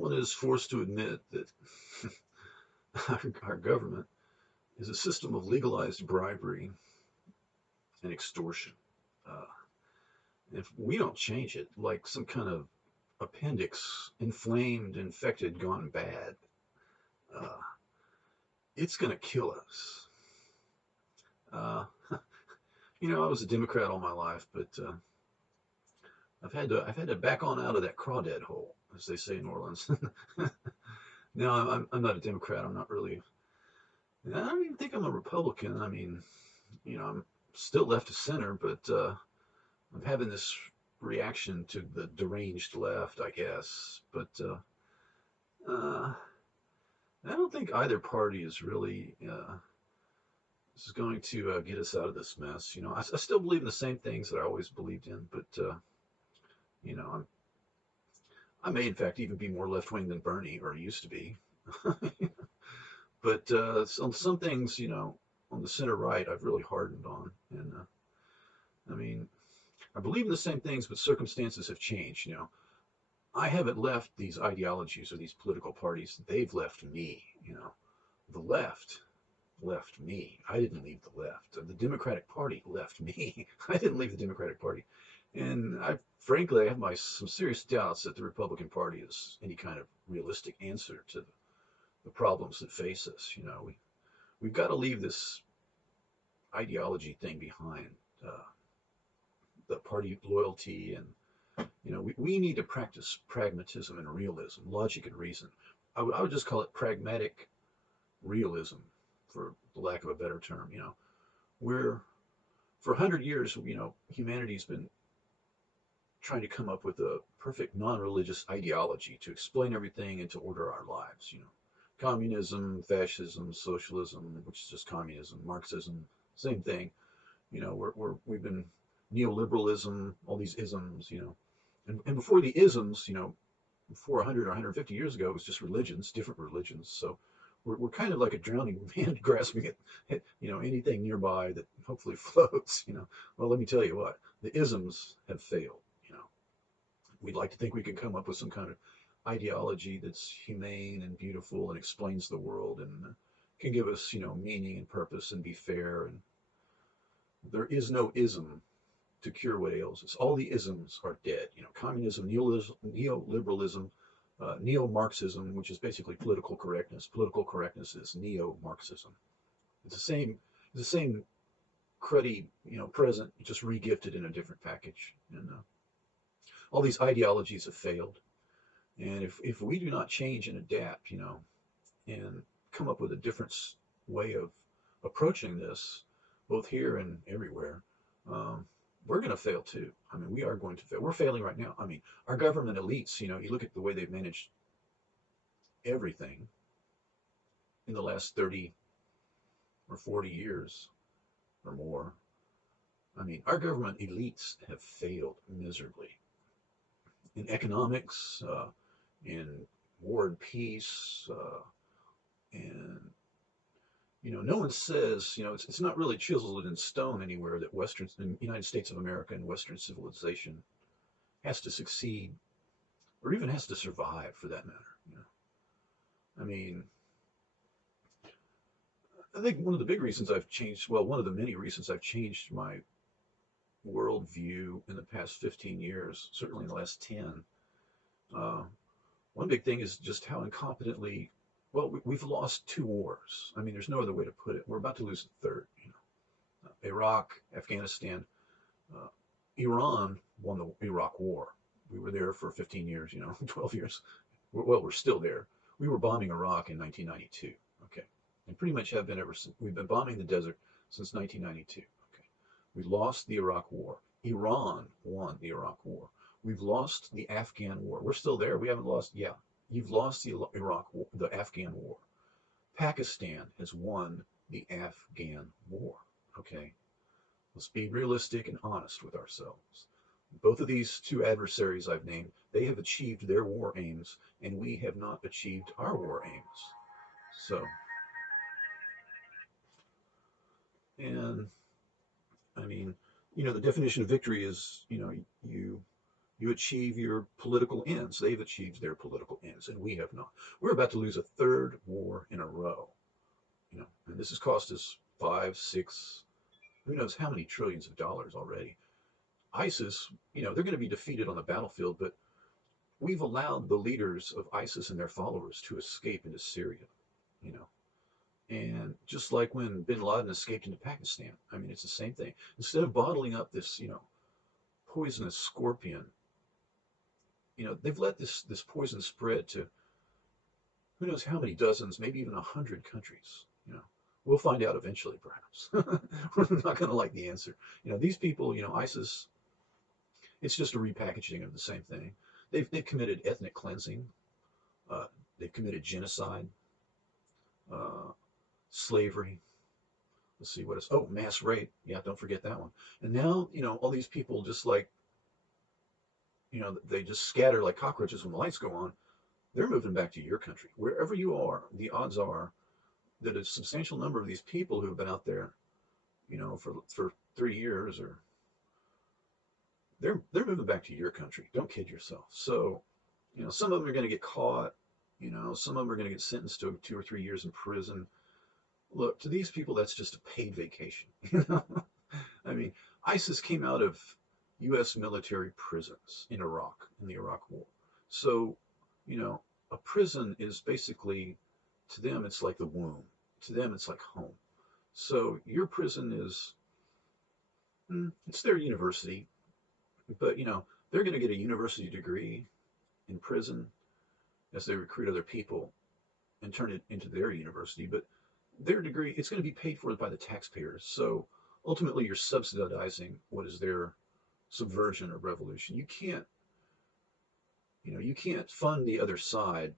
one is forced to admit that our government is a system of legalized bribery and extortion. Uh, if we don't change it, like some kind of appendix, inflamed, infected, gone bad, uh, it's going to kill us. Uh, I was a Democrat all my life, but I've had to back on out of that crawdad hole, as they say in New Orleans. No, I'm not a Democrat. I'm not really. I don't even think I'm a Republican. I mean, I'm still left of center, but I'm having this reaction to the deranged left, I guess. But uh, I don't think either party is going to get us out of this mess. I still believe in the same things that I always believed in, but you know, I'm, I may in fact even be more left wing than Bernie or used to be. But on some things, on the center right, I've really hardened on, and I mean, I believe in the same things, but circumstances have changed. I haven't left these ideologies or these political parties. They've left me. The left left me. I didn't leave the left. The Democratic Party left me. I didn't leave the Democratic Party. And frankly, I have some serious doubts that the Republican Party is any kind of realistic answer to the problems that face us. We've got to leave this ideology thing behind, uh, the party loyalty, and we need to practice pragmatism and realism, logic and reason. I would just call it pragmatic realism, for the lack of a better term. We're for 100 years, humanity's been trying to come up with a perfect non-religious ideology to explain everything and to order our lives. Communism, fascism, socialism, which is just communism, Marxism, same thing. We've been neoliberalism, all these isms. And before the isms, before 100 or 150 years ago, it was just religions, different religions. So we're kind of like a drowning man grasping at anything nearby that hopefully floats. Well, let me tell you what, the isms have failed. We'd like to think we can come up with some kind of ideology that's humane and beautiful and explains the world and can give us meaning and purpose and be fair. And there is no ism to cure what ails us. All the isms are dead. Communism, neoliberalism, neo-Marxism, which is basically political correctness. Political correctness is neo-Marxism. It's the same. It's the same cruddy, present, just regifted in a different package. And all these ideologies have failed. And if we do not change and adapt, and come up with a different way of approaching this, both here and everywhere, um, we're going to fail too. I mean, we are going to fail. We're failing right now. I mean, our government elites, you look at the way they've managed everything in the last 30 or 40 years or more. I mean, our government elites have failed miserably in economics, in war and peace, and no one says, it's not really chiseled in stone anywhere that the United States of America and Western civilization has to succeed or even has to survive for that matter. I mean, I think one of the big reasons I've changed, well, one of the many reasons I've changed my worldview in the past 15 years, certainly in the last 10, uh, one big thing is just how incompetently, well, we've lost two wars. I mean, there's no other way to put it. We're about to lose a third. Iraq, Afghanistan, uh, Iran won the Iraq War. We were there for 15 years, 12 years. Well, we're still there. We were bombing Iraq in 1992. Okay. And pretty much have been ever since. We've been bombing the desert since 1992. Okay. We lost the Iraq War. Iran won the Iraq War. We've lost the Afghan War. We're still there. We haven't lost. Yeah. You've lost the Iraq War, the Afghan War. Pakistan has won the Afghan War. Okay. Let's be realistic and honest with ourselves. Both of these two adversaries I've named, they have achieved their war aims, and we have not achieved our war aims. So, and I mean, the definition of victory is, you You achieve your political ends. They've achieved their political ends, and we have not. We're about to lose a third war in a row, and this has cost us five, six, who knows how many trillions of dollars already. ISIS, they're going to be defeated on the battlefield, but we've allowed the leaders of ISIS and their followers to escape into Syria, you know. And just like when bin Laden escaped into Pakistan, I mean, it's the same thing. Instead of bottling up this, poisonous scorpion, they've let this poison spread to who knows how many dozens, maybe even 100 countries. We'll find out eventually, perhaps. We're not going to like the answer. These people, ISIS, it's just a repackaging of the same thing. They've committed ethnic cleansing. Uh, they've committed genocide, uh, slavery. Let's see what else. Oh, mass rape. Yeah, don't forget that one. And now, all these people just like, they just scatter like cockroaches when the lights go on. They're moving back to your country. Wherever you are, the odds are that a substantial number of these people who have been out there, for 3 years, or they're moving back to your country. Don't kid yourself. So, some of them are going to get caught. Some of them are going to get sentenced to 2 or 3 years in prison. Look, to these people, that's just a paid vacation. I mean, ISIS came out of U.S. military prisons in Iraq, in the Iraq War. So, a prison is basically, to them, it's like the womb. To them, it's like home. So your prison is, it's their university, but, they're going to get a university degree in prison as they recruit other people and turn it into their university. But their degree, it's going to be paid for by the taxpayers. So ultimately, you're subsidizing what is their subversion or revolution. You can't fund the other side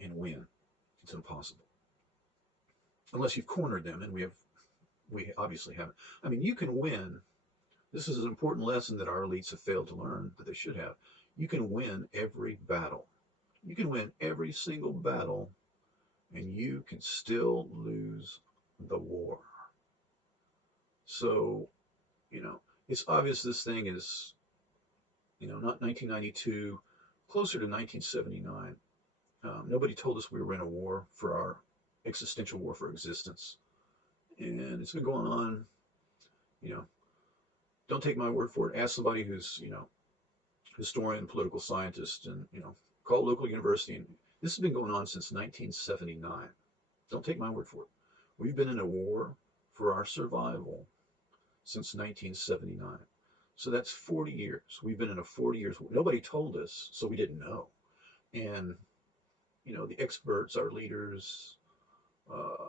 and win. It's impossible unless you've cornered them, and we obviously haven't. I mean, you can win. This is an important lesson that our elites have failed to learn that they should have. You can win every battle. You can win every single battle, and you can still lose the war. So, it's obvious this thing is, not 1992, closer to 1979. Nobody told us we were in a war for our existential war for existence. And it's been going on, you know, don't take my word for it. Ask somebody who's, historian, political scientist, and, call a local university. And this has been going on since 1979. Don't take my word for it. We've been in a war for our survival since 1979. So that's 40 years. We've been in a 40 years war. Nobody told us, so we didn't know. And, the experts, our leaders, uh,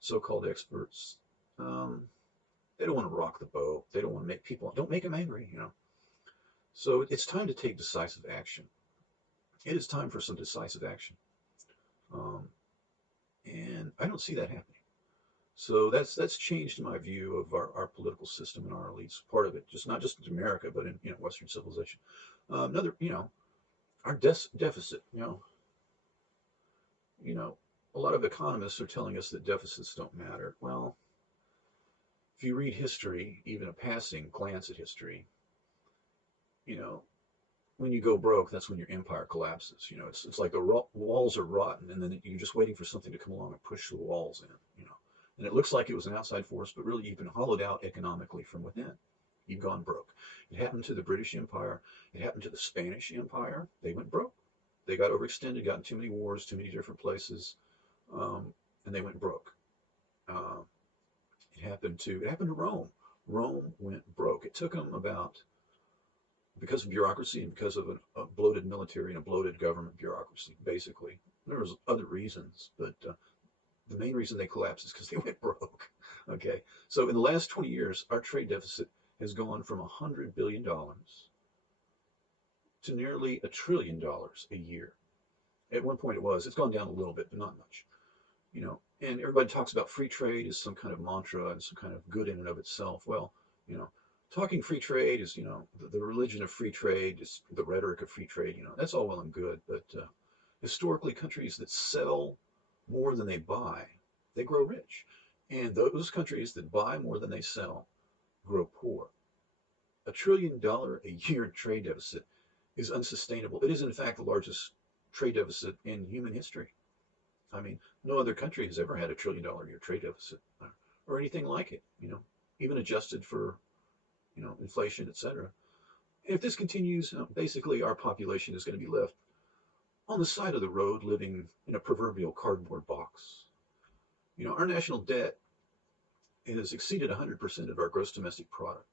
so-called experts, they don't want to rock the boat. They don't want to make people, don't make them angry. So it's time to take decisive action. It is time for some decisive action. Um, and I don't see that happening. So that's changed my view of our political system and our elites. Part of it, just not just in America, but in Western civilization. Another, our deficit. A lot of economists are telling us that deficits don't matter. Well, if you read history, even a passing glance at history, you know, when you go broke, that's when your empire collapses. It's like the walls are rotten, and then you're just waiting for something to come along and push the walls in. And it looks like it was an outside force, but really you've been hollowed out economically from within. You've gone broke. It happened to the British Empire. It happened to the Spanish Empire. They went broke. They got overextended, got in too many wars, too many different places, and they went broke. Uh, it happened to Rome. Rome went broke. It took them because of bureaucracy and because of a bloated military and a bloated government bureaucracy, basically. There was other reasons, but the main reason they collapsed is because they went broke. Okay, so in the last 20 years, our trade deficit has gone from $100 billion to nearly $1 trillion a year. At one point it's gone down a little bit, but not much. And everybody talks about free trade as some kind of mantra and some kind of good in and of itself. Well, talking free trade is, the religion of free trade, is the rhetoric of free trade, that's all well and good. But historically, countries that sell more than they buy, they grow rich. And those countries that buy more than they sell grow poor. A $1 trillion a year trade deficit is unsustainable. It is, in fact, the largest trade deficit in human history. I mean, no other country has ever had $1 trillion a year trade deficit or anything like it, even adjusted for, inflation, etc. If this continues, basically our population is going to be left on the side of the road living in a proverbial cardboard box. Our national debt has exceeded 100% of our gross domestic product.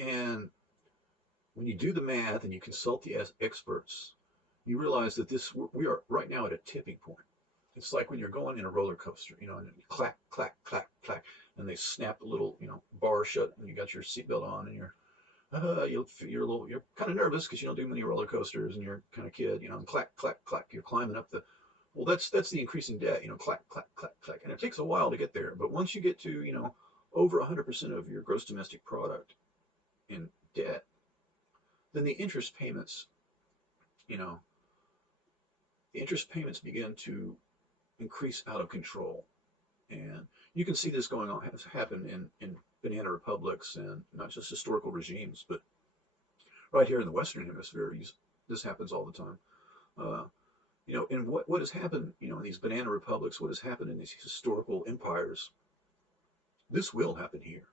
And when you do the math and you consult the experts, you realize that we are right now at a tipping point. It's like when you're going in a roller coaster, and you clack, clack, clack, clack, and they snap the little, bar shut, and you got your seatbelt on, and you're kind of nervous because you don't do many roller coasters, and you're kind of kid, and clack, clack, clack, you're climbing up well, that's the increasing debt, clack, clack, clack, clack, and it takes a while to get there, but once you get to, over 100% of your gross domestic product in debt, then the interest payments, begin to increase out of control. And you can see this going on, has happened in banana republics and not just historical regimes, but right here in the Western Hemisphere, this happens all the time. And what has happened, in these banana republics, what has happened in these historical empires, this will happen here.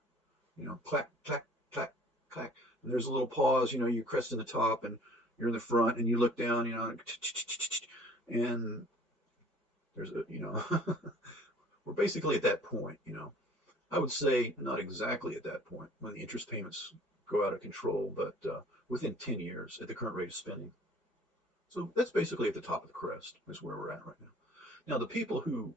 Clack, clack, clack, clack. And there's a little pause, you're cresting the top and you're in the front and you look down, and there's we're basically at that point, I would say not exactly at that point when the interest payments go out of control, but within 10 years at the current rate of spending. So that's basically at the top of the crest is where we're at right now. Now, the people in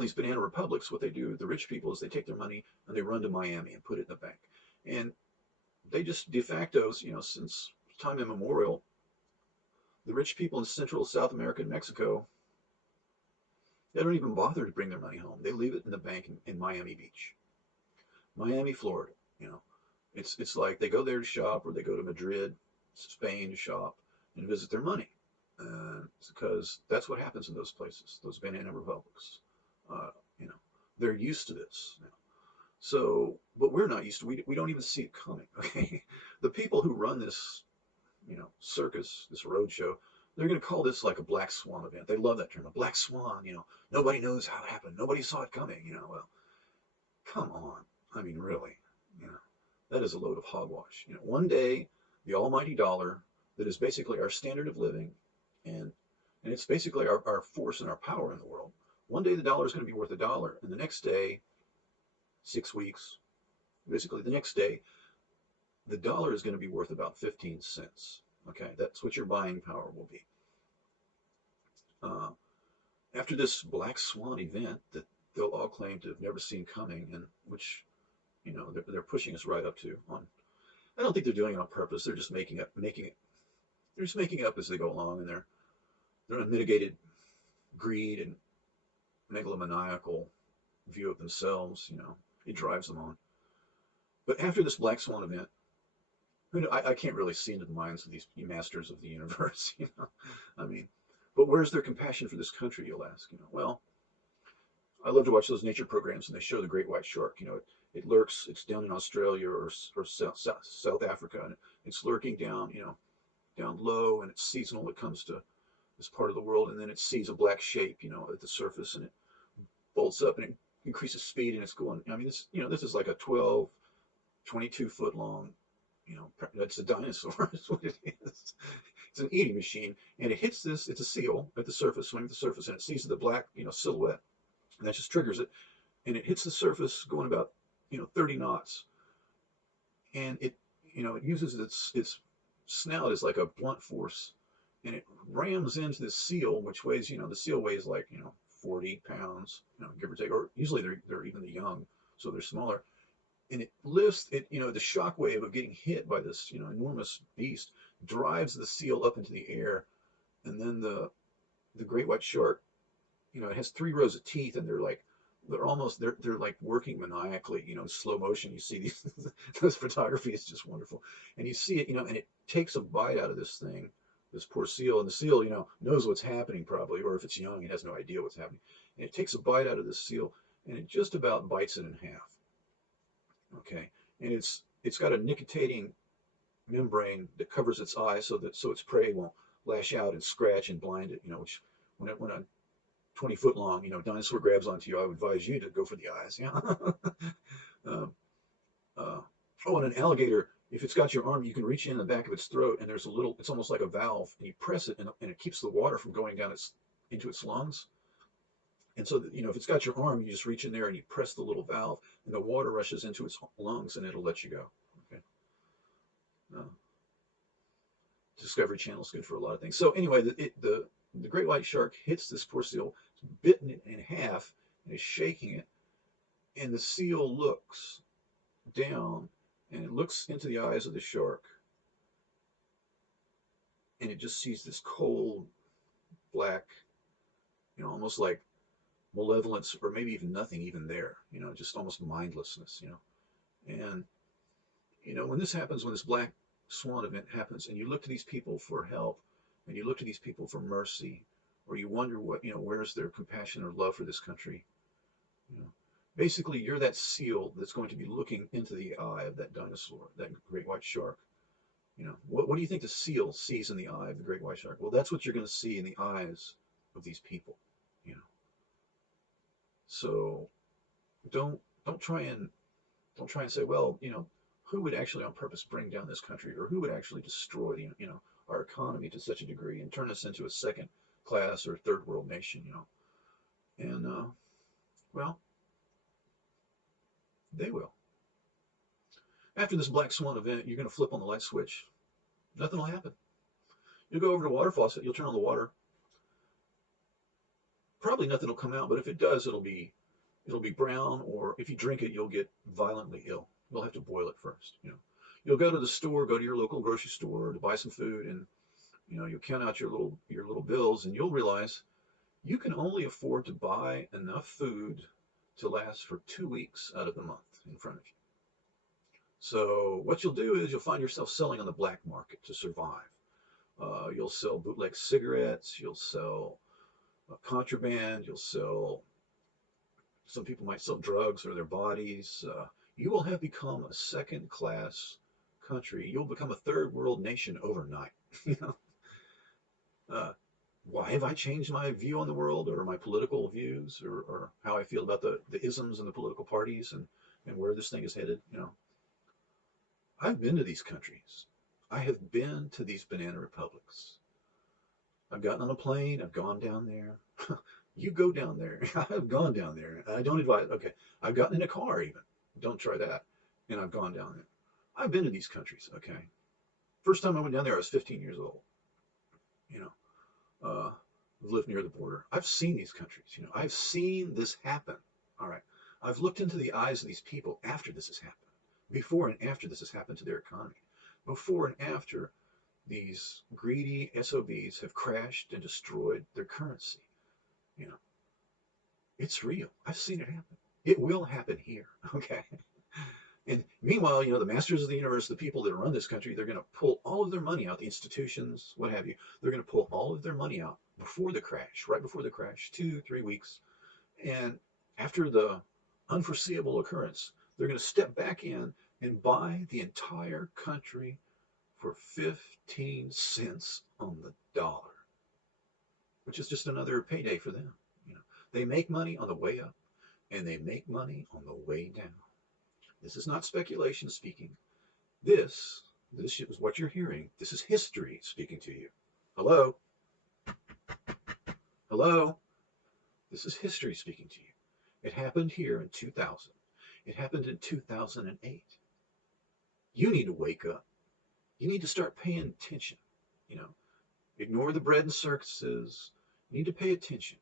these banana republics, what they do, the rich people, is they take their money and they run to Miami and put it in the bank. And they just de facto, since time immemorial, the rich people in Central, South America, and Mexico, they don't even bother to bring their money home. They leave it in the bank in Miami Beach, Miami, Florida. It's like they go there to shop, or they go to Madrid, Spain to shop and visit their money. It's because that's what happens in those places, those banana republics. They're used to this. So, but we're not used to it. We don't even see it coming. Okay, the people who run this, circus, this roadshow, they're going to call this like a black swan event. They love that term, a black swan. Nobody knows how it happened. Nobody saw it coming. Well, come on. I mean, really, that is a load of hogwash. One day, the almighty dollar, that is basically our standard of living, and it's basically our force and our power in the world. One day the dollar is going to be worth $1, and the next day, 6 weeks, basically the next day, the dollar is going to be worth about 15 cents. Okay, that's what your buying power will be. After this black swan event that they'll all claim to have never seen coming, and which, they're pushing us right up to on. I don't think they're doing it on purpose. They're just making it. They're just making it up as they go along, and they're unmitigated greed and megalomaniacal view of themselves. It drives them on. But after this black swan event, I can't really see into the minds of these masters of the universe. I mean, but where's their compassion for this country? You'll ask. Well, I love to watch those nature programs, and they show the great white shark. It lurks. It's down in Australia or South Africa, and it's lurking down, down low, and it's seasonal. It comes to this part of the world, and then it sees a black shape, at the surface, and it bolts up and it increases speed, and it's going. I mean, this is like a 12, 22-foot long, that's a dinosaur. That's what it is. It's an eating machine, and it hits this. It's a seal at the surface, swimming at the surface, and it sees the black, silhouette, and that just triggers it, and it hits the surface going about, 30 knots, and it uses its snout as like a blunt force, and it rams into this seal, which weighs, the seal weighs like, 40 pounds, give or take, or usually they're even the young, so they're smaller. And it lifts it, the shock wave of getting hit by this, enormous beast drives the seal up into the air. And then the great white shark, it has 3 rows of teeth, and they're like working maniacally, in slow motion. You see these, this photography is just wonderful. And you see it, and it takes a bite out of this thing, this poor seal, and the seal, knows what's happening probably, or if it's young, it has no idea what's happening. And it takes a bite out of this seal, and it just about bites it in half. Okay, and it's got a nictitating membrane that covers its eye so its prey won't lash out and scratch and blind it. Which when a 20-foot long dinosaur grabs onto you, I would advise you to go for the eyes. Yeah. um, uh, oh, and an alligator, if it's got your arm, you can reach in the back of its throat, and there's a little. It's almost like a valve, and you press it, and it keeps the water from going down into its lungs. And so, if it's got your arm, you just reach in there and you press the little valve, and the water rushes into its lungs, and it'll let you go. Okay. Uh, Discovery Channel is good for a lot of things. So anyway, the great white shark hits this poor seal, bitten it in half, and is shaking it, and the seal looks down, and it looks into the eyes of the shark, and it just sees this cold, black, almost like malevolence, or maybe even nothing even there, just almost mindlessness. And, when this happens, when this black swan event happens, and you look to these people for help, and you look to these people for mercy, or you wonder where's their compassion or love for this country, basically you're that seal that's going to be looking into the eye of that dinosaur, that great white shark. What do you think the seal sees in the eye of the great white shark? Well, that's what you're going to see in the eyes of these people. you know so don't don't try and say, well, who would actually on purpose bring down this country, or who would actually destroy our economy to such a degree and turn us into a second class or third world nation. And well, they will. After this black swan event, you're going to flip on the light switch. Nothing will happen. You'll go over to the water faucet, you'll turn on the water. Probably nothing will come out, but if it does, it'll be brown, or if you drink it, you'll get violently ill. You'll have to boil it first. You'll go to the store, go to your local grocery store to buy some food, and you'll count out your little bills, and you'll realize you can only afford to buy enough food to last for 2 weeks out of the month in front of you. So what you'll do is you'll find yourself selling on the black market to survive. You'll sell bootleg cigarettes, you'll sell contraband, some people might sell drugs or their bodies. You will have become a second-class country. You'll become a third world nation overnight. Why have I changed my view on the world, or my political views, or how I feel about the isms and the political parties, and where this thing is headed? I've been to these countries. I have been to these banana republics. I've gotten on a plane. I've gone down there. You go down there. I've gone down there. I don't advise. Okay. I've gotten in a car even. Don't try that. And I've gone down there. I've been to these countries. Okay. First time I went down there, I was 15 years old. Lived near the border. I've seen these countries. I've seen this happen. All right. I've looked into the eyes of these people after this has happened, before and after this has happened to their economy, before and after these greedy SOBs have crashed and destroyed their currency. It's real. I've seen it happen. It will happen here. Okay. And meanwhile, the masters of the universe, the people that run this country, they're going to pull all of their money out, the institutions, what have you. They're going to pull all of their money out before the crash, right before the crash, 2-3 weeks. And after the unforeseeable occurrence, they're going to step back in and buy the entire country for 15 cents on the dollar, which is just another payday for them. They make money on the way up, and they make money on the way down. This is not speculation speaking. This is what you're hearing. This is history speaking to you. Hello? Hello? This is history speaking to you. It happened here in 2000. It happened in 2008. You need to wake up. You need to start paying attention. Ignore the bread and circuses. You need to pay attention.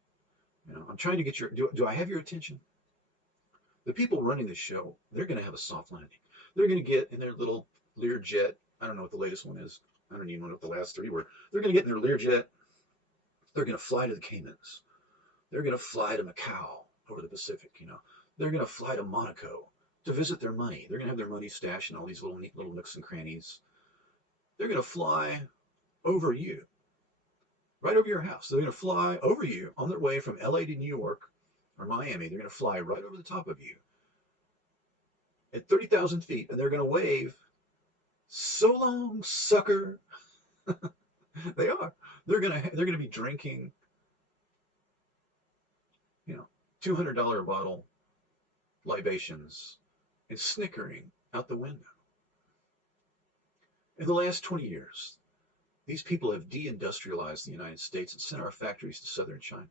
I'm trying to get your, do I have your attention? The people running this show, they're going to have a soft landing. They're going to get in their little Learjet. I don't know what the latest one is. I don't even know what the last 3 were. They're going to get in their Learjet. They're going to fly to the Caymans. They're going to fly to Macau over the Pacific. They're going to fly to Monaco to visit their money. They're going to have their money stashed in all these little neat little nooks and crannies. They're going to fly over you, right over your house. They're going to fly over you on their way from LA to New York or Miami. They're going to fly right over the top of you. at 30,000 feet, and they're going to wave, "So long, sucker." They are. They're gonna be drinking, you know, $200 bottle libations and snickering out the window. In the last 20 years, these people have deindustrialized the United States and sent our factories to southern China.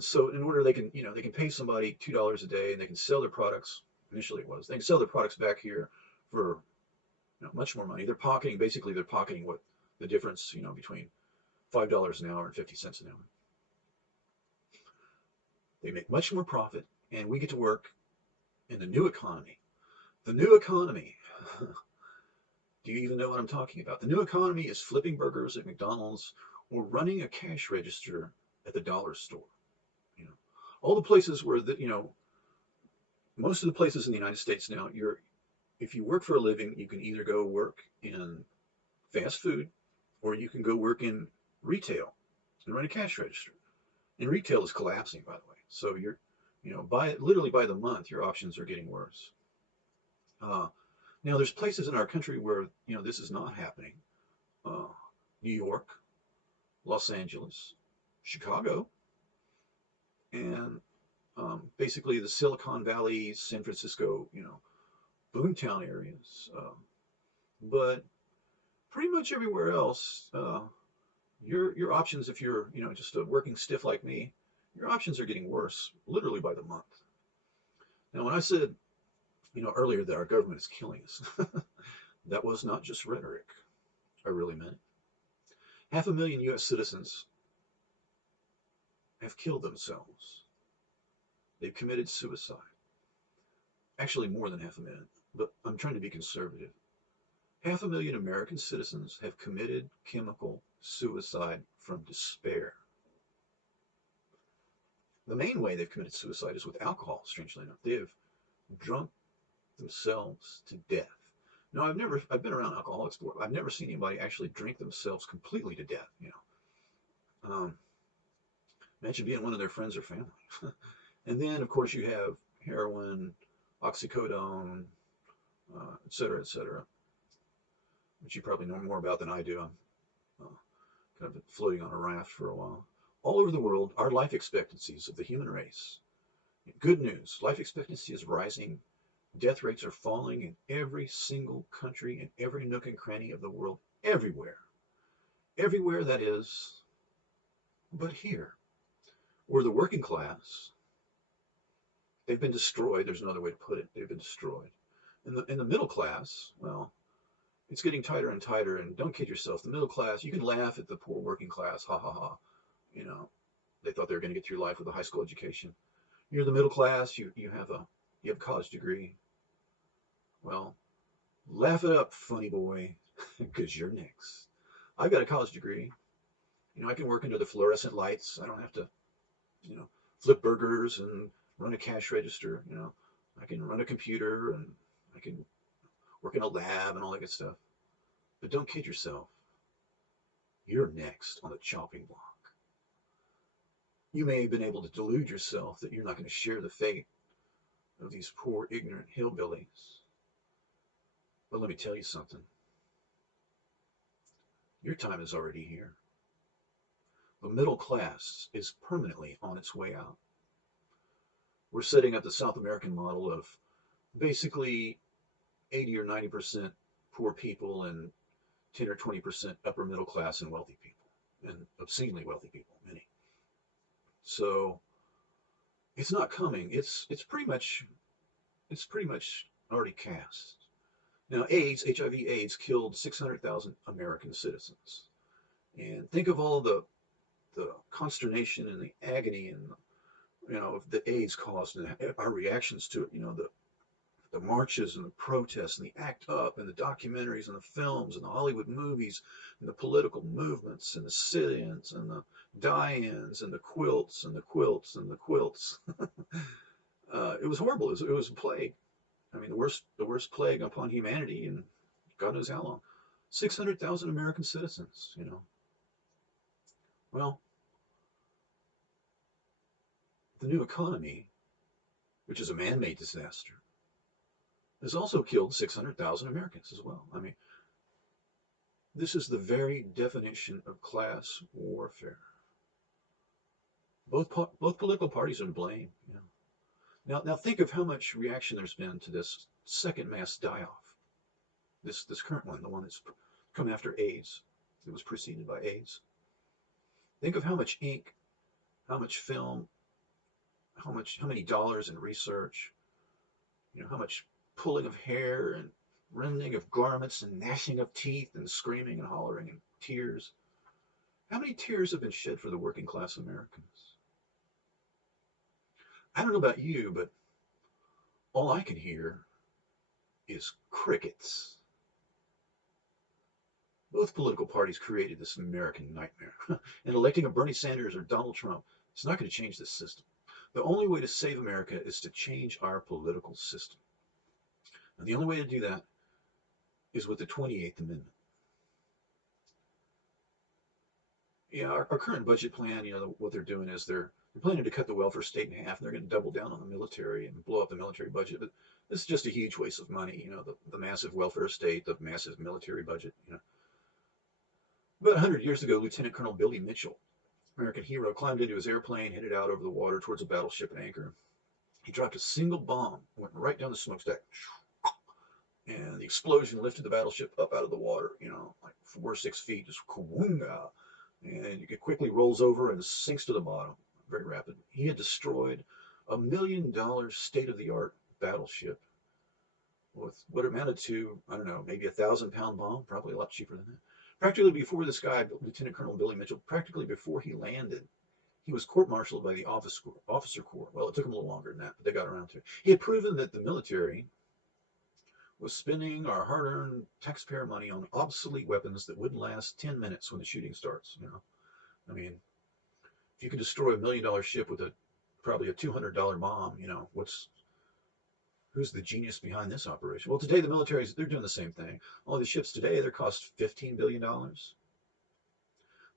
So in order they can pay somebody $2 a day and they can sell their products. Initially, it was they can sell their products back here for much more money. They're pocketing what the difference between $5 an hour and 50 cents an hour. They make much more profit, and we get to work in the new economy. The new economy. Do you even know what I'm talking about? The new economy is flipping burgers at McDonald's or running a cash register at the dollar store. You know, all the places where most of the places in the United States now, if you work for a living, you can either go work in fast food or you can go work in retail and run a cash register. And retail is collapsing, by the way. So literally by the month, your options are getting worse. Uh, Now, there's places in our country where this is not happening. Uh, New York, Los Angeles, Chicago, and basically the Silicon Valley, San Francisco, boomtown areas. But pretty much everywhere else, your options, if you're just a working stiff like me, your options are getting worse, literally by the month. Now, when I said earlier that our government is killing us, that was not just rhetoric. I really meant it. 500,000 U.S. citizens have killed themselves. They've committed suicide. Actually, more than 500,000, but I'm trying to be conservative. 500,000 American citizens have committed chemical suicide from despair. The main way they've committed suicide is with alcohol, strangely enough. They have drunk themselves to death. No, I've been around alcoholics before. I've never seen anybody actually drink themselves completely to death. Imagine being one of their friends or family. And then, of course, you have heroin, oxycodone, et cetera, which you probably know more about than I do. I'm kind of been floating on a raft for a while. All over the world, our life expectancies of the human race. Good news, life expectancy is rising. Death rates are falling in every single country, in every nook and cranny of the world, everywhere. Everywhere, that is, but here, where the working class, they've been destroyed. There's no other way to put it. They've been destroyed. In the middle class, well, it's getting tighter and tighter, and don't kid yourself. The middle class, you can laugh at the poor working class, ha ha ha. They thought they were going to get through life with a high school education. You're the middle class, you have a college degree. Well, laugh it up, funny boy, because you're next. I've got a college degree. I can work under the fluorescent lights. I don't have to, flip burgers and run a cash register. I can run a computer and I can work in a lab and all that good stuff. But don't kid yourself. You're next on the chopping block. You may have been able to delude yourself that you're not going to share the fate of these poor, ignorant hillbillies. But let me tell you something. Your time is already here. The middle class is permanently on its way out. We're setting up the South American model of basically 80 or 90% poor people and 10 or 20% upper middle class and wealthy people, and obscenely wealthy people, many. So it's not coming. It's pretty much already cast. Now, HIV/AIDS killed 600,000 American citizens, and think of all the consternation and the agony and the AIDS caused and our reactions to it. The marches and the protests and the ACT UP and the documentaries and the films and the Hollywood movies and the political movements and the sit-ins and the die-ins and the quilts and the quilts and the quilts. It was horrible. It was a plague. I mean, the worst plague upon humanity in God knows how long. 600,000 American citizens. Well, the new economy, which is a man-made disaster, has also killed 600,000 Americans as well. I mean, this is the very definition of class warfare. Both political parties are to blame. You know. Now think of how much reaction there's been to this second mass die-off. This current one, the one that's come after AIDS. It was preceded by AIDS. Think of how much ink, how much film, how many dollars in research, how much pulling of hair and rending of garments and gnashing of teeth and screaming and hollering and tears. How many tears have been shed for the working class Americans? I don't know about you, but all I can hear is crickets. Both political parties created this American nightmare. And electing a Bernie Sanders or Donald Trump is not going to change this system. The only way to save America is to change our political system. And the only way to do that is with the 28th Amendment. Yeah, our current budget plan, what they're doing is they're planning to cut the welfare state in half, and they're going to double down on the military and blow up the military budget. But this is just a huge waste of money, the massive welfare state, the massive military budget. About 100 years ago, Lieutenant Colonel Billy Mitchell, American hero, climbed into his airplane, headed out over the water towards a battleship at anchor. He dropped a single bomb, went right down the smokestack, and the explosion lifted the battleship up out of the water, like 4 or 6 feet, just kawoonga. And it quickly rolls over and sinks to the bottom, very rapid. He had destroyed $1 million state-of-the-art battleship with what amounted to, I don't know, maybe 1,000-pound bomb, probably a lot cheaper than that. Practically before this guy, Lieutenant Colonel Billy Mitchell, practically before he landed, he was court-martialed by the officer corps. Well, it took him a little longer than that, but they got around to it. He had proven that the military was spending our hard-earned taxpayer money on obsolete weapons that wouldn't last 10 minutes when the shooting starts. I mean, if you can destroy $1 million ship with probably a $200 bomb, who's the genius behind this operation? Well, today the militaries, they're doing the same thing. All the ships today, they cost $15 billion.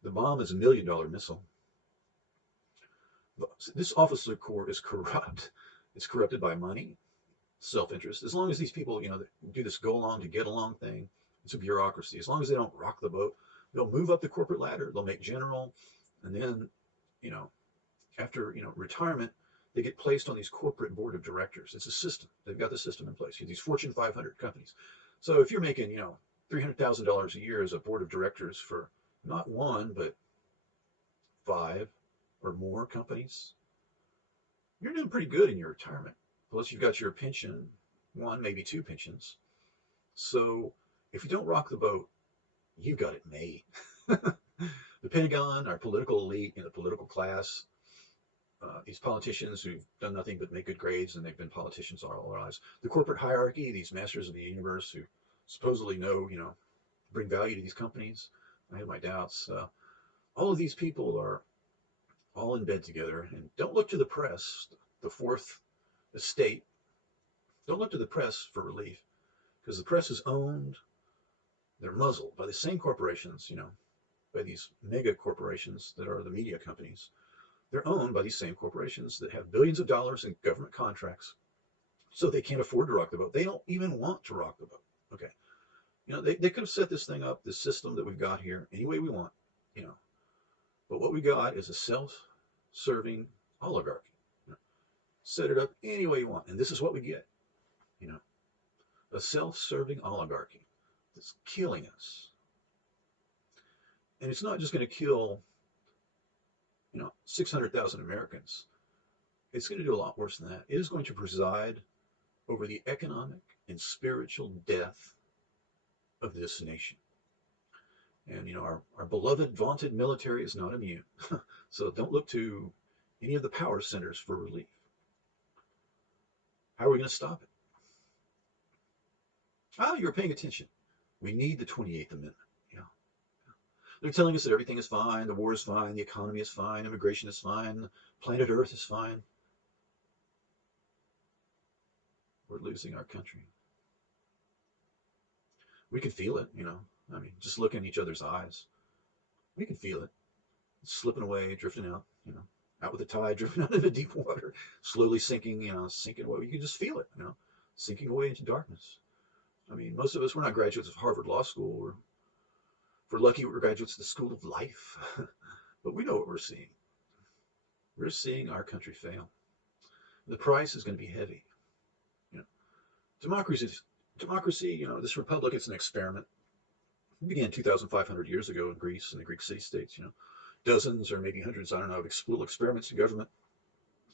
The bomb is $1 million missile. This officer corps is corrupt. It's corrupted by money, self-interest. As long as these people, do this go along to get along thing, it's a bureaucracy. As long as they don't rock the boat, they'll move up the corporate ladder. They'll make general, and then, after retirement, they get placed on these corporate board of directors. It's a system. They've got the system in place. These Fortune 500 companies. So if you're making, $300,000 a year as a board of directors for not one but 5 or more companies, you're doing pretty good in your retirement. Plus you've got your pension, 1, maybe 2 pensions. So if you don't rock the boat, you've got it made. The Pentagon, our political elite, the political class, these politicians who've done nothing but make good grades, and they've been politicians all their lives. The corporate hierarchy, these masters of the universe who supposedly know, bring value to these companies. I have my doubts. All of these people are all in bed together, and don't look to the press, the fourth estate. Don't look to the press for relief, because the press is owned, they're muzzled by the same corporations, by these mega corporations that are the media companies. They're owned by these same corporations that have billions of dollars in government contracts, so they can't afford to rock the boat. They don't even want to rock the boat. Okay. They could have set this thing up, this system that we've got here, any way we want, but what we got is a self-serving oligarchy. Set it up any way you want, and this is what we get, a self-serving oligarchy that's killing us. And it's not just going to kill 600,000 Americans. It's going to do a lot worse than that. It is going to preside over the economic and spiritual death of this nation. And, our beloved, vaunted military is not immune. So don't look to any of the power centers for relief. How are we going to stop it? You're paying attention. We need the 28th Amendment. They're telling us that everything is fine, the war is fine, the economy is fine, immigration is fine, planet Earth is fine. We're losing our country. We can feel it, just look in each other's eyes. We can feel it. It's slipping away, drifting out, out with the tide, drifting out into deep water, slowly sinking, sinking away. You can just feel it, sinking away into darkness. I mean, most of us, we're not graduates of Harvard Law School. If we're lucky, we're graduates of the School of Life. But we know what we're seeing. We're seeing our country fail. The price is going to be heavy. You know, democracy, this republic, it's an experiment. It began 2,500 years ago in Greece and the Greek city-states. Dozens or maybe hundreds, I don't know, of little experiments in government,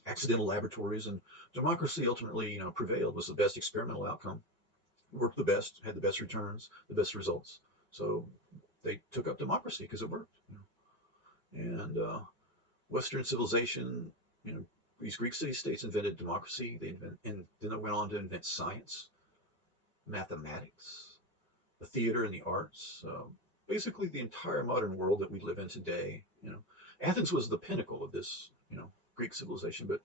accidental laboratories, and democracy ultimately, prevailed, was the best experimental outcome, worked the best, had the best returns, the best results. So they took up democracy because it worked. And Western civilization, these Greek city-states invented democracy. And then they went on to invent science, mathematics, the theater and the arts. Basically, the entire modern world that we live in today. Athens was the pinnacle of this, Greek civilization. But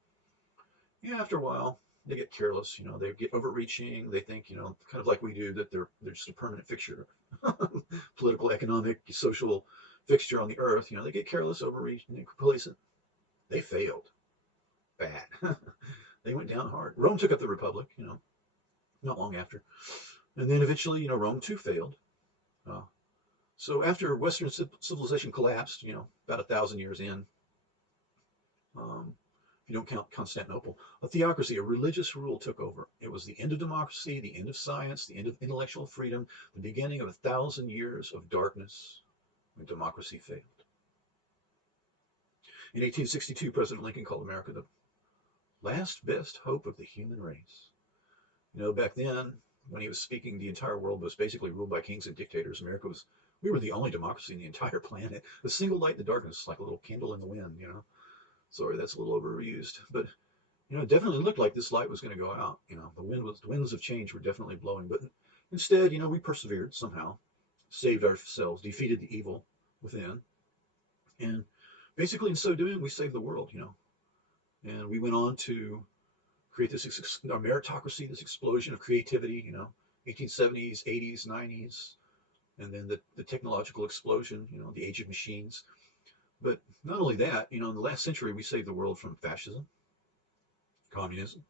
after a while, they get careless. They get overreaching. They think, kind of like we do, that they're just a permanent fixture, political, economic, social fixture on the earth. They get careless, overreaching, complacent. They failed bad. They went down hard. Rome took up the republic, not long after. And then eventually, Rome too failed. So after Western civilization collapsed, about 1,000 years in, if you don't count Constantinople, a theocracy, a religious rule took over. It was the end of democracy, the end of science, the end of intellectual freedom, the beginning of 1,000 years of darkness when democracy failed. In 1862, President Lincoln called America the last best hope of the human race. Back then, when he was speaking, the entire world was basically ruled by kings and dictators. We were the only democracy in the entire planet. A single light in the darkness, like a little candle in the wind, Sorry, that's a little overused. But, it definitely looked like this light was going to go out. The winds of change were definitely blowing. But instead, we persevered somehow, saved ourselves, defeated the evil within. And basically, in so doing, we saved the world, And we went on to create our meritocracy, this explosion of creativity, 1870s, 80s, 90s, and then the technological explosion, the age of machines. But not only that, in the last century, we saved the world from fascism, communism,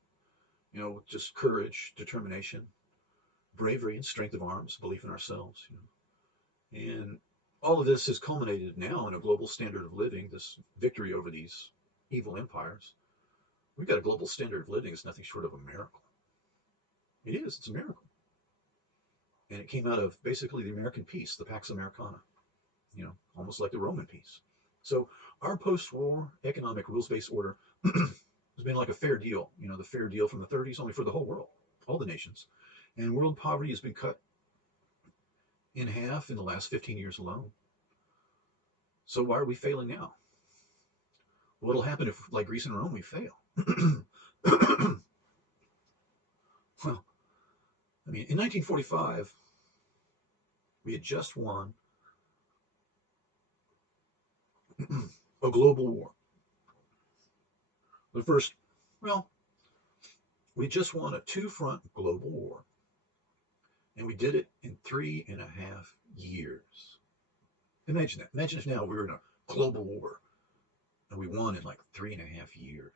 just courage, determination, bravery, and strength of arms, belief in ourselves, And all of this has culminated now in a global standard of living, this victory over these evil empires. We've got a global standard of living that's nothing short of a miracle. It is, it's a miracle. And it came out of basically the American peace, the Pax Americana, almost like the Roman peace. So our post-war economic rules-based order has been like a fair deal, the fair deal from the 30s, only for the whole world, all the nations. And world poverty has been cut in half in the last 15 years alone. So why are we failing now? What'll happen if, like Greece and Rome, we fail? Well, in 1945, we had just won a global war. We just won a two-front global war. And we did it in 3.5 years. Imagine that. Imagine if now we were in a global war and we won in like 3.5 years.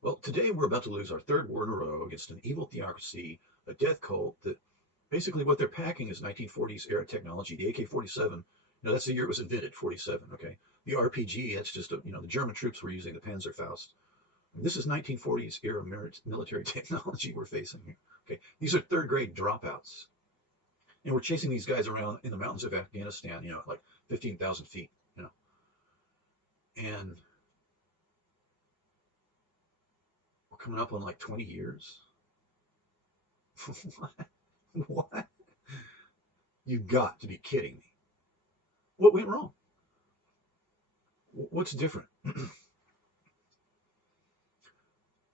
Well, today we're about to lose our third war in a row against an evil theocracy, a death cult that basically what they're packing is 1940s era technology. The AK-47, that's the year it was invented, 47, okay? The RPG, that's just, the German troops were using the Panzerfaust. And this is 1940s era military technology we're facing here, okay? These are third grade dropouts. And we're chasing these guys around in the mountains of Afghanistan, at like 15,000 feet, And we're coming up on like 20 years. What? You got to be kidding me. What went wrong? What's different?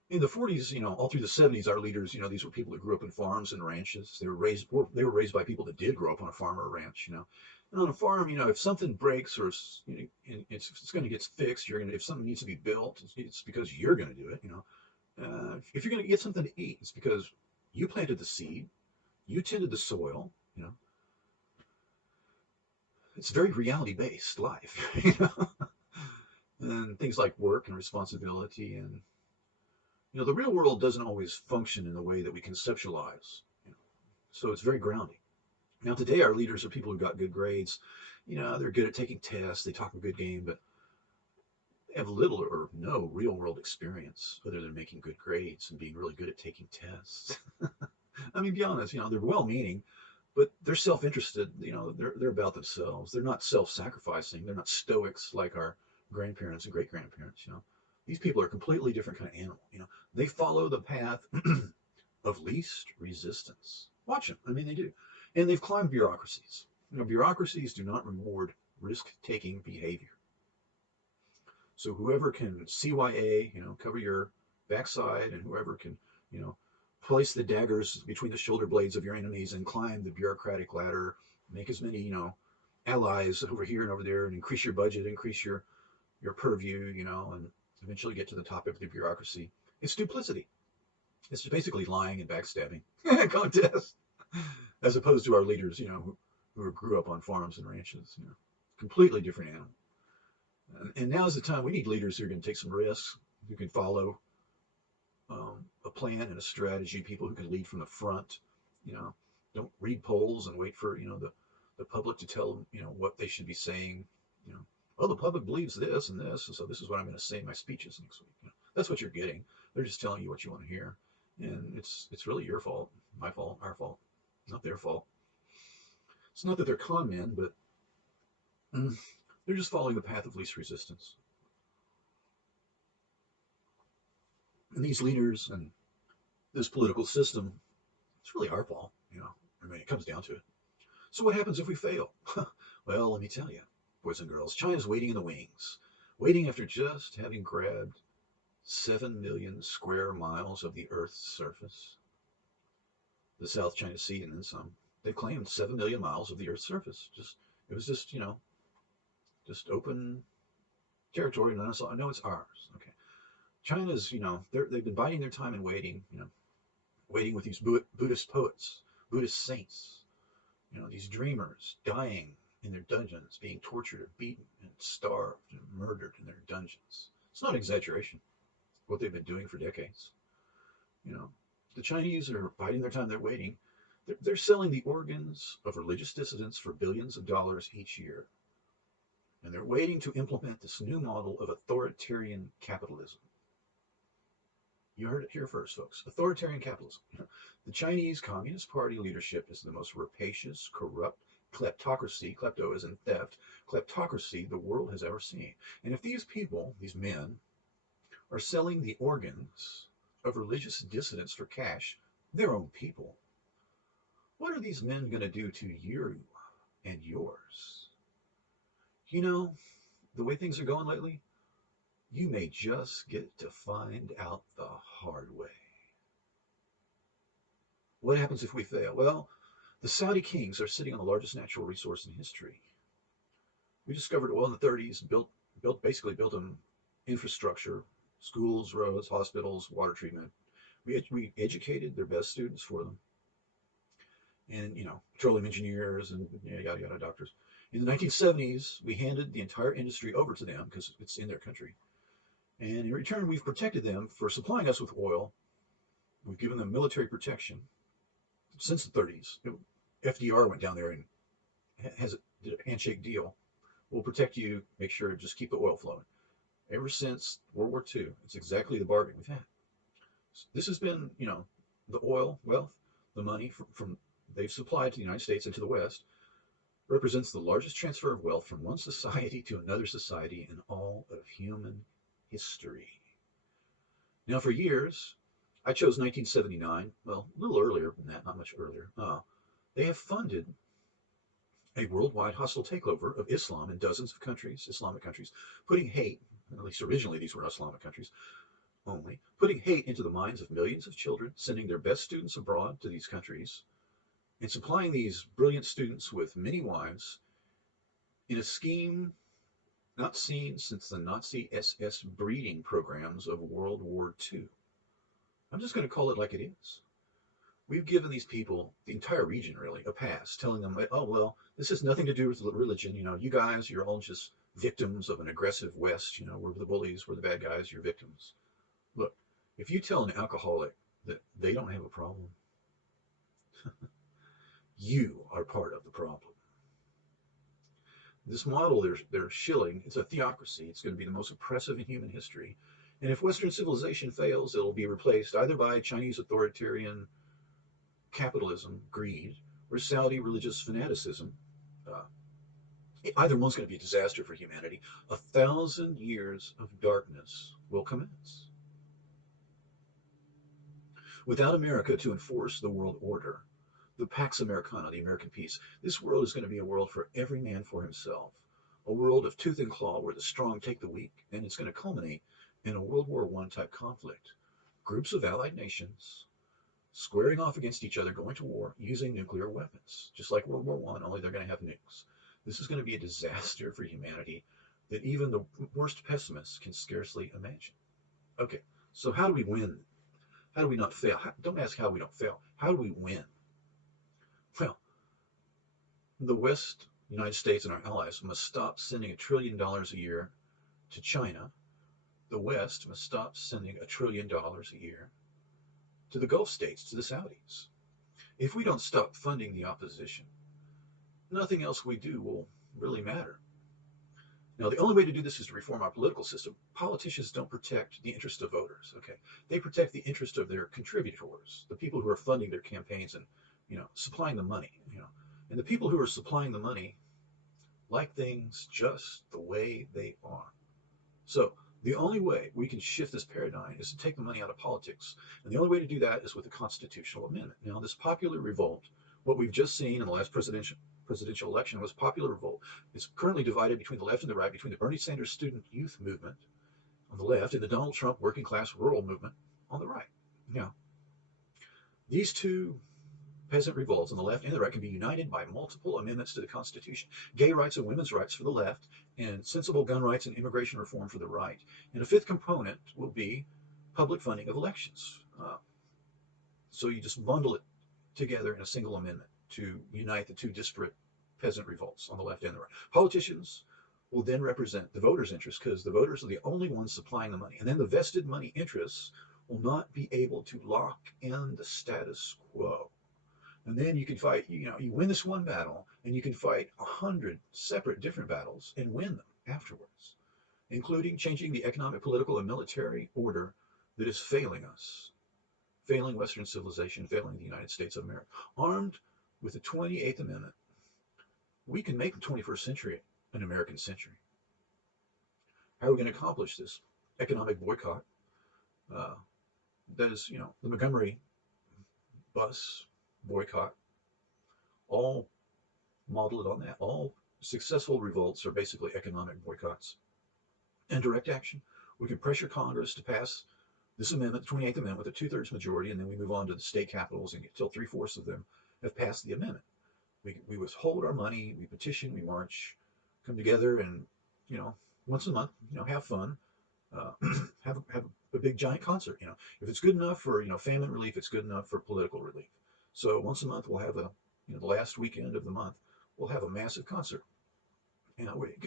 In the 40s, all through the 70s, our leaders, these were people that grew up in farms and ranches. They were raised by people that did grow up on a farm or a ranch, And on a farm, if something breaks or it's going to get fixed, if something needs to be built, it's because you're going to do it, If you're going to get something to eat, it's because you planted the seed, you tended the soil, It's very reality-based life, And things like work and responsibility and The real world doesn't always function in the way that we conceptualize. So it's very grounding. Now, today, our leaders are people who got good grades. They're good at taking tests, they talk a good game, but they have little or no real world experience other than making good grades and being really good at taking tests. I mean, be honest, they're well meaning, but they're self interested. They're about themselves. They're not self sacrificing. They're not stoics like our grandparents and great grandparents. These people are a completely different kind of animal. They follow the path of least resistance. Watch them. I mean, they do. And they've climbed bureaucracies. Bureaucracies do not reward risk-taking behavior. So whoever can CYA, cover your backside, and whoever can, place the daggers between the shoulder blades of your enemies and climb the bureaucratic ladder, make as many, allies over here and over there, and increase your budget, increase your purview, and eventually get to the top of the bureaucracy. It's duplicity. It's basically lying and backstabbing contest, as opposed to our leaders, who grew up on farms and ranches, completely different animal. And now's the time we need leaders who are going to take some risks, who can follow a plan and a strategy, people who can lead from the front. Don't read polls and wait for the public to tell them what they should be saying. Oh, the public believes this and this, and so this is what I'm going to say in my speeches next week. That's what you're getting. They're just telling you what you want to hear, and it's really your fault, my fault, our fault, not their fault. It's not that they're con men, but they're just following the path of least resistance. And these leaders and this political system, it's really our fault, I mean, it comes down to it. So what happens if we fail? Well, let me tell you, boys and girls, China's waiting in the wings, waiting after just having grabbed 7 million square miles of the Earth's surface, the South China Sea and then some. They claimed 7 million miles of the Earth's surface. It was just open territory. None of us, I know it's ours. Okay. China's, they've been biding their time and waiting, waiting with these Buddhist poets, Buddhist saints, these dreamers dying in their dungeons, being tortured or beaten and starved and murdered in their dungeons. It's not exaggeration, what they've been doing for decades. The Chinese are biding their time, they're waiting. They're selling the organs of religious dissidents for billions of dollars each year. And they're waiting to implement this new model of authoritarian capitalism. You heard it here first, folks. Authoritarian capitalism. The Chinese Communist Party leadership is the most rapacious, corrupt kleptocracy, klepto as in theft, kleptocracy the world has ever seen. And if these people, these men, are selling the organs of religious dissidents for cash, their own people, what are these men going to do to you and yours? The way things are going lately, you may just get to find out the hard way. What happens if we fail? Well, the Saudi kings are sitting on the largest natural resource in history. We discovered oil in the 30s, basically built an infrastructure, schools, roads, hospitals, water treatment. We educated their best students for them. And, petroleum engineers and yada, yada, doctors. In the 1970s, we handed the entire industry over to them because it's in their country. And in return, we've protected them for supplying us with oil. We've given them military protection since the 30s. FDR went down there and did a handshake deal. We'll protect you, make sure to just keep the oil flowing. Ever since World War II, it's exactly the bargain we've had. So this has been, the oil, wealth, the money from they've supplied to the United States and to the West represents the largest transfer of wealth from one society to another society in all of human history. Now, for years, I chose 1979, well, a little earlier than that, not much earlier. They have funded a worldwide hostile takeover of Islam in dozens of countries, Islamic countries, putting hate, at least originally these were Islamic countries only, putting hate into the minds of millions of children, sending their best students abroad to these countries, and supplying these brilliant students with many wives in a scheme not seen since the Nazi SS breeding programs of World War II. I'm just going to call it like it is. We've given these people, the entire region really, a pass, telling them, oh, well, this has nothing to do with religion. You guys, you're all just victims of an aggressive West. We're the bullies, we're the bad guys, you're victims. Look, If you tell an alcoholic that they don't have a problem, you are part of the problem. This model they're shilling, it's a theocracy. It's going to be the most oppressive in human history. And if Western civilization fails, it'll be replaced either by Chinese authoritarian capitalism, greed, or Saudi religious fanaticism. Uh, Either one's going to be a disaster for humanity. 1,000 years of darkness will commence. Without America to enforce the world order, the Pax Americana, the American peace, this world is going to be a world for every man for himself, a world of tooth and claw where the strong take the weak, and it's going to culminate in a World War I type conflict. Groups of allied nations squaring off against each other, going to war, using nuclear weapons, just like World War I, only they're going to have nukes. This is going to be a disaster for humanity that even the worst pessimists can scarcely imagine. Okay, so how do we win? How do we not fail? Don't ask how we don't fail. How do we win? Well, the West, United States, and our allies must stop sending $1 trillion a year to China. The West must stop sending $1 trillion a year to the Gulf states, to the Saudis. If we don't stop funding the opposition, nothing else we do will really matter. Now, the only way to do this is to reform our political system. Politicians don't protect the interest of voters, okay? They protect the interest of their contributors, the people who are funding their campaigns and, supplying the money, And the people who are supplying the money like things just the way they are. So the only way we can shift this paradigm is to take the money out of politics. And the only way to do that is with a constitutional amendment. Now, this popular revolt, what we've just seen in the last presidential election was popular revolt. It's currently divided between the left and the right, between the Bernie Sanders student youth movement on the left and the Donald Trump working class rural movement on the right. Now, these two peasant revolts on the left and the right can be united by multiple amendments to the Constitution. Gay rights and women's rights for the left, and sensible gun rights and immigration reform for the right. And a fifth component will be public funding of elections. So you just bundle it together in a single amendment to unite the two disparate peasant revolts on the left and the right. Politicians will then represent the voters' interests because the voters are the only ones supplying the money. And then the vested money interests will not be able to lock in the status quo. And then you can fight, you win this one battle and you can fight 100 separate different battles and win them afterwards, including changing the economic, political, and military order that is failing us, failing Western civilization, failing the United States of America. Armed with the 28th Amendment, we can make the 21st century an American century. How are we going to accomplish this? Economic boycott. That is, the Montgomery bus boycott, all modeled on that. All successful revolts are basically economic boycotts. And direct action. We can pressure Congress to pass this amendment, the 28th Amendment, with a two-thirds majority, and then we move on to the state capitals and until 3/4 of them have passed the amendment. We withhold our money, we petition, we march, come together, and once a month, have fun, have a big giant concert. If it's good enough for famine relief, it's good enough for political relief. So once a month, we'll have the last weekend of the month, we'll have a massive concert.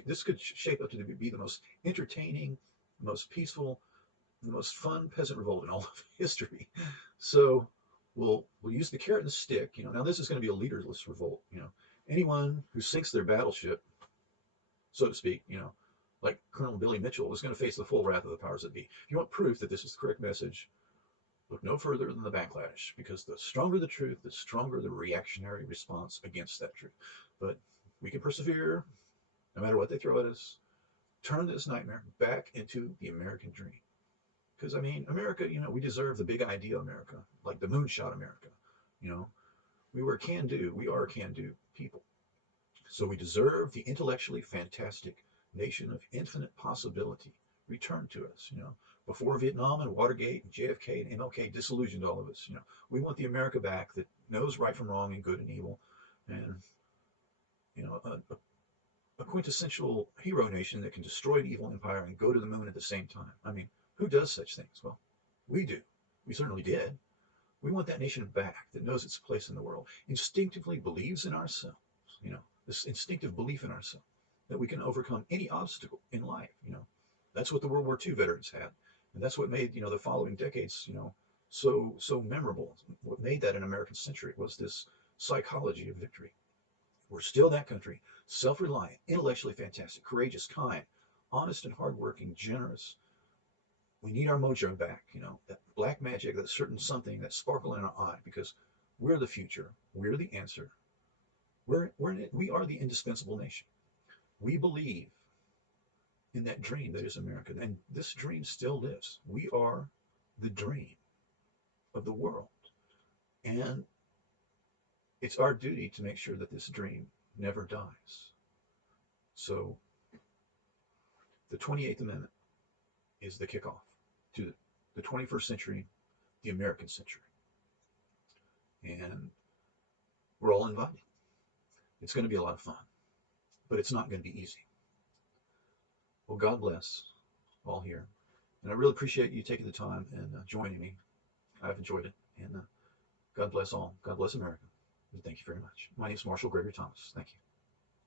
This could shape up to be the most entertaining, the most peaceful, the most fun peasant revolt in all of history. So we'll use the carrot and the stick. Now this is going to be a leaderless revolt. Anyone who sinks their battleship, so to speak, like Colonel Billy Mitchell, is going to face the full wrath of the powers that be. If you want proof that this is the correct message, look no further than the backlash, because the stronger the truth, the stronger the reactionary response against that truth. But we can persevere, no matter what they throw at us, turn this nightmare back into the American dream. Because, America, we deserve the big idea America, like the moonshot America. We are a can-do people. So we deserve the intellectually fantastic nation of infinite possibility returned to us, Before Vietnam and Watergate and JFK and MLK disillusioned all of us, we want the America back that knows right from wrong and good and evil, and a quintessential hero nation that can destroy an evil empire and go to the moon at the same time. Who does such things? Well, we do. We certainly did. We want that nation back that knows its place in the world, instinctively believes in ourselves, this instinctive belief in ourselves, that we can overcome any obstacle in life. That's what the World War II veterans had. And that's what made, the following decades, so memorable. What made that an American century was this psychology of victory. We're still that country, self-reliant, intellectually fantastic, courageous, kind, honest and hardworking, generous. We need our mojo back, that black magic, that certain something, that sparkle in our eye, because we're the future. We're the answer. We are the indispensable nation. We believe in that dream that is America, and this dream still lives. We are the dream of the world, and it's our duty to make sure that this dream never dies. So the 28th Amendment is the kickoff to the 21st century, the American century. And we're all invited. It's going to be a lot of fun, but it's not going to be easy. Well, God bless all here. And I really appreciate you taking the time and joining me. I've enjoyed it. And God bless all. God bless America. And thank you very much. My name is Marshall Gregory Thomas. Thank you.